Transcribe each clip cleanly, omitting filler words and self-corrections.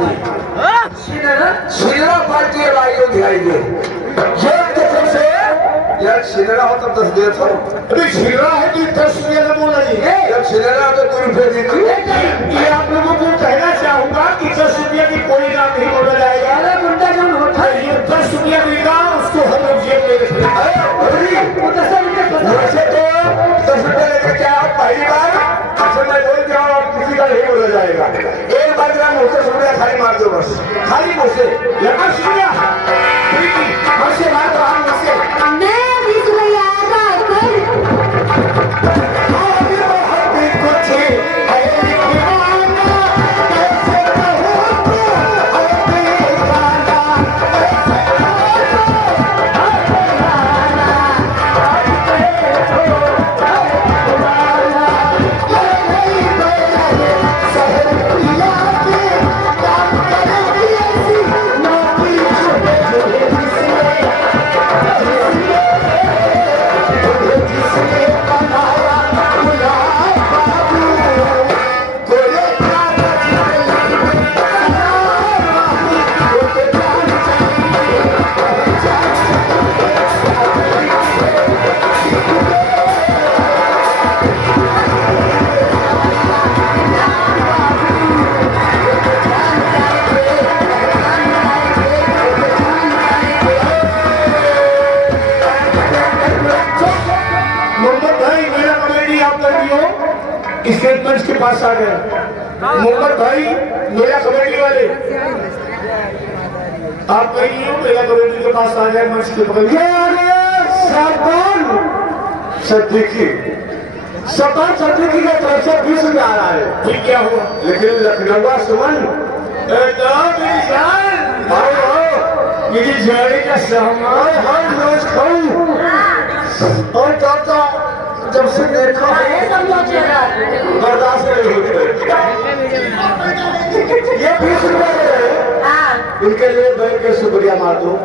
Party शिलरा party Ayodhya आएगी ये कसम से यार शिलरा हो तब 10 देता हूँ अभी शिलरा है तो 10 रुपया न बोला जी जब शिलरा तो 2 रुपये दीजिए ये आप लोगों को कहना चाहूंगा कि 10 रुपया की कोई नाम नहीं बोला जाएगा अरे मुंडा जो होता है ये 10 रुपया मिलेगा उसको हम लोग जेब में रखेंगे वैसे तो 10 रुपये लेकर क्या आप पहली बार अच्छा मैं बोल दिया और किसी का नहीं बोला जाएगा एक बार ग्राम मुझसे सुनिया खाली मार दो बस खाली मुझसे यहाँ सुनिया मुझसे मार दो हम मुझसे मंच के पास आ गए मोहम्मद भाई मेरा कमेटी वाले आप कहीं मेरा कमेटी के पास आ गए मंच के बगल सद्दीकी सरदार सद्दीकी का तरफ से 20 रुपया आ रहा है ठीक क्या हुआ लेकिन लखनऊ सुमन मेरी जाने का सामान हर रोज खाऊं और चाचा जब से देखा बर्दाश्त नहीं होते ये 20 रुपया दे रहे हैं इनके लिए बैंक के शुक्रिया मार दो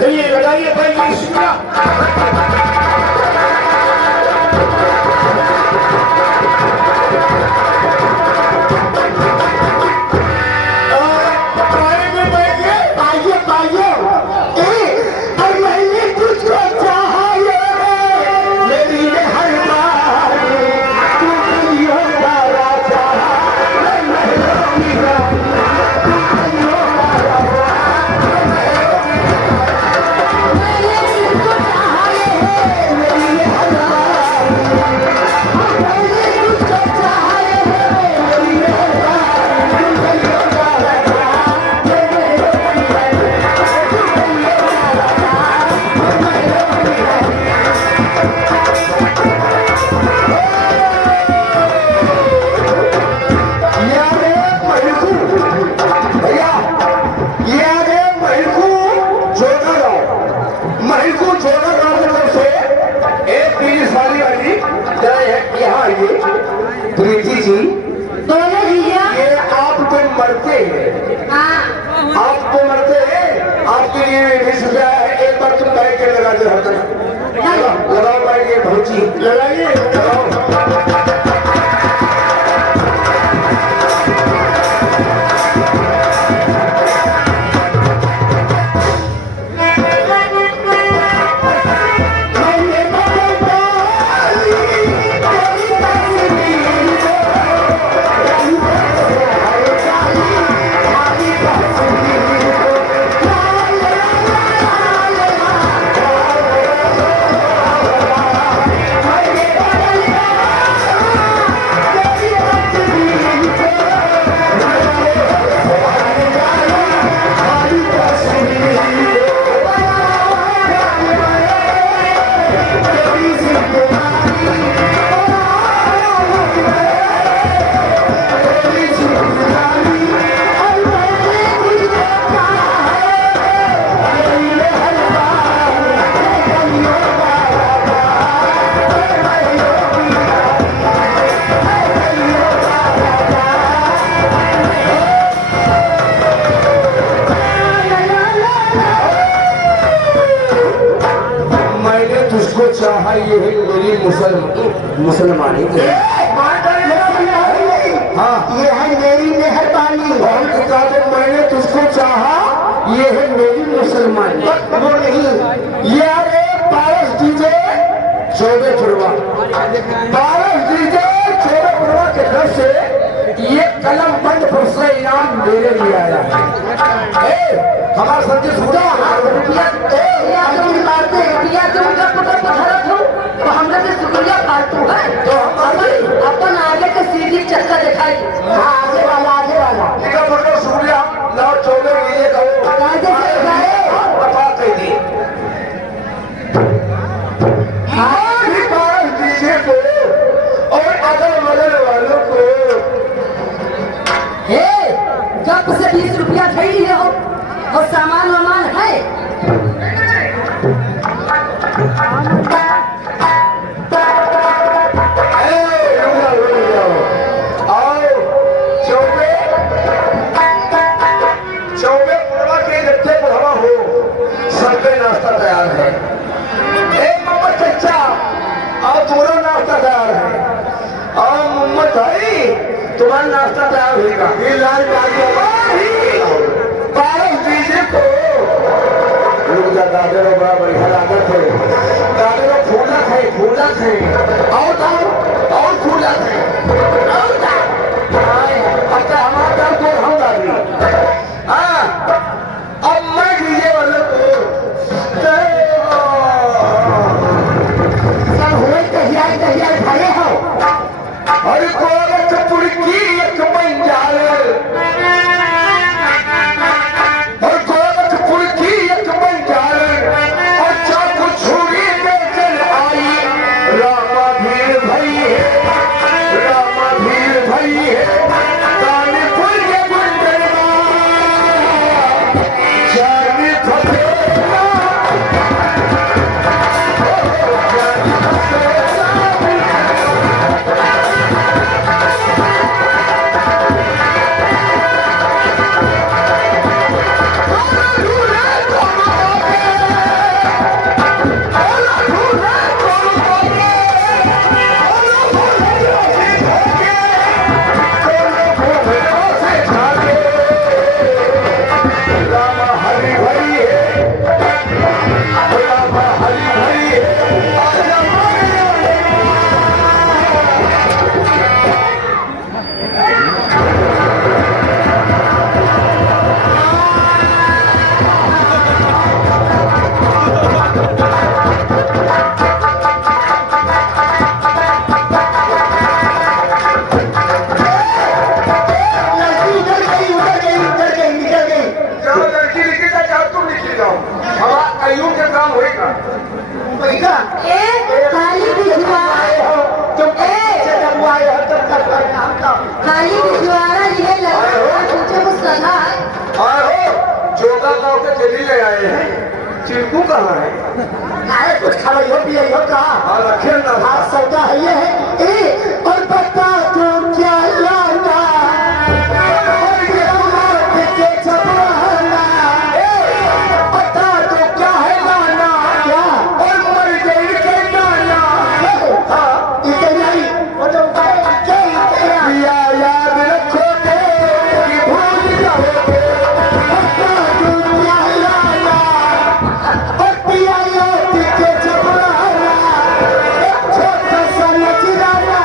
चलिए लगाइए भाई शुक्रिया प्रीति जी ये आपको मरते हैं आपको मरते हैं आपके लिए 20 रुपया है एक बार तुम बैठ के लगा दो लगाओ भाई ये भौजी लगाइए चाहा ये है मेरी मुसलमानी हाँ। ये है मेरी मेहरबानी। और कहा तो मैंने तुझको चाहा, ये है मेरी मुसलमानी। वो नहीं, ये अरे पारस डीजे 14 फरवा, पारस डीजे 14 फरवा के घर से ये कलम बंद पुरस्कार इनाम मेरे लिए आया है। हमारा संजय सुधा रुपया तो उनका पुत्र पधरत हो तो हमरा के शुक्रिया फालतू है। तो हम अपन आगे के सीधी चक्कर दिखाई। आगे वाला निकल पकड़ो शुक्रिया लाओ 14 लिए कहो आगे से दिखाए। बता कह दी पारस डीजे को और अगल बगल वालों को हे जब से 20 रुपया दे लिए हो और सामान वामान है। नाश्ता तैयार है। एक मोहम्मद चचा और तुम्हारा नाश्ता तैयार है। और मोहम्मद भाई तुम्हारा नाश्ता तैयार होगा। ये लाल पारस डीजे को लोग दादे रो बड़ा बढ़िया आदत है। दादे रो फूला थे और फूला थे अब तो हमारा तो हम दादी अब मैं डीजे वाले को कहिया खड़े हो। अरे गोरखपुर की एक बंजाल और गोरखपुर की एक बंजाल और चाकू छुरी में चल आई। रामा भीड़ भई है कानपुर के गुंडरमा जानी फतेहा खाली भिजवाना ये लगा तुझे कुछ लगा है। जोगा गाँव के चली ले आए हैं। चिंकू कहाँ है? अरे कुछ खबरियों भी यही होगा। हाँ रखे ना आज सौदा है ये है। और बता तू क्या लाना और ये तुम्हारे के छपवाना। बता तो क्या है लाना क्या और मर गई के नाना। हाँ इतने नहीं वो तो क्या या याद रखोगे कि भूल जाओगे। बता तू क्या लाना और पिया के छपवाना। एक छोटा सा नचराना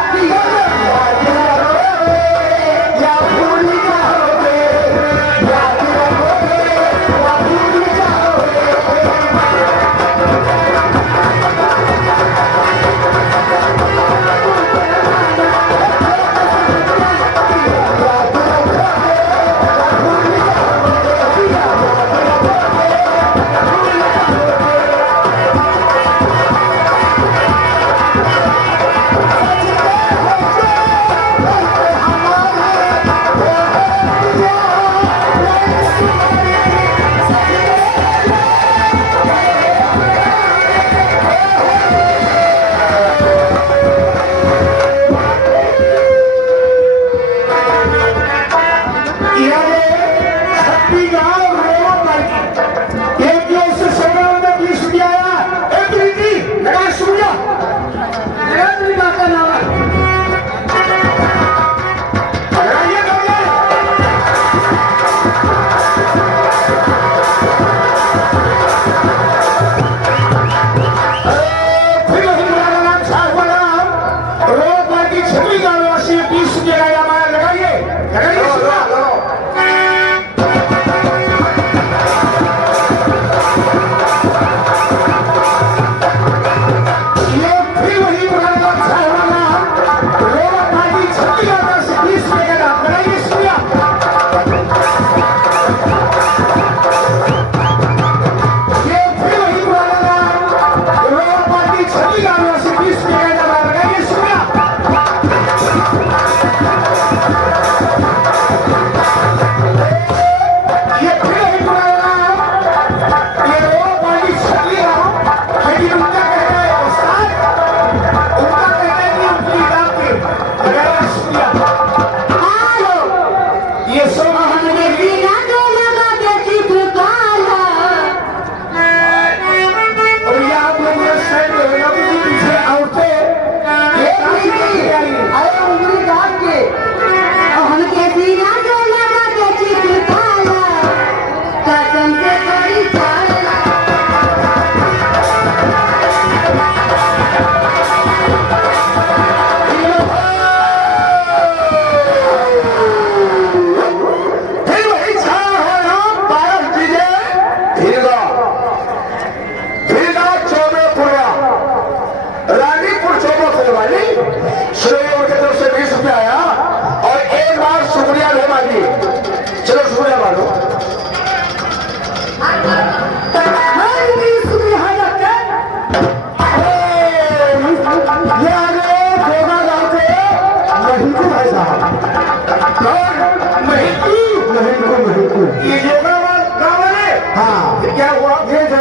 ये सब हमने सीना जो लगा के चित्र काला और ये आप लोग ये साइड में होगा कि पीछे औरतें अरे उंगली काट के हमके सीना जो लगा के चित्र काला कसम से कोई चाला फिर वही छाया है ना बारह चीजें भीगा चौबेपुरा रानीपुर चौबेपुर वाली श्रेयों की तरफ से 20 रुपया आया और एक बार शुक्रिया ले मांगी। चलो शुक्रिया मानो। ये आगे गोगा गांव के महिंकू भाई साहब। महिंकू महिंकू ये योगा गाँव वाले हाँ क्या हुआ? ये जो